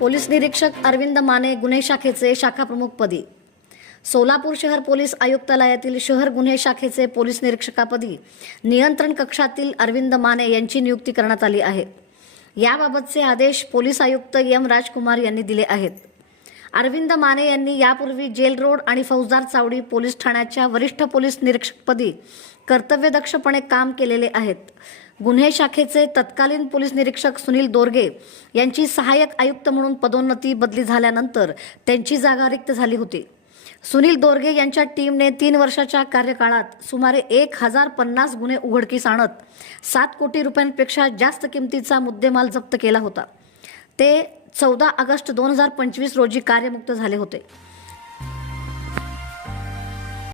Police निरीक्षक अरविंद माने गुन्हे शाखेचे शाखा प्रमुखपदी, सोलापूर शहर पोलीस आयुक्तालयातील शहर गुन्हे शाखेचे पोलीस निरीक्षकापदी नियंत्रण कक्षातील अरविंद माने यांची नियुक्ती करण्यात आली आहे। याबाबतचे आदेश पोलीस आयुक्त एम राजकुमार यांनी दिले आहेत। अरविंद माने यांनी यापूर्वी जेल रोड आणि फौजदार चावडी पोलीस ठाण्याच्या वरिष्ठ पोलीस निरीक्षकपदी कर्तव्यदक्षपणे काम केलेले आहेत। गुन्हे शाखेचे तत्कालीन पोलीस निरीक्षक सुनील दोरगे यांची सहाय्यक आयुक्त म्हणून पदोन्नती बदली झाल्यानंतर त्यांची जागा रिक्त झाली होती। सुनील दोरगे यांच्या टीमने 3 वर्षाच्या कार्यकाळात सुमारे 1050 गुन्हे उघडकीस आणत 7 कोटी रुपयांपेक्षा जास्त किमतीचा मुद्देमाल जप्त केला होता। ते 14 ऑगस्ट 2025 रोजी कार्यमुक्त झाले होते।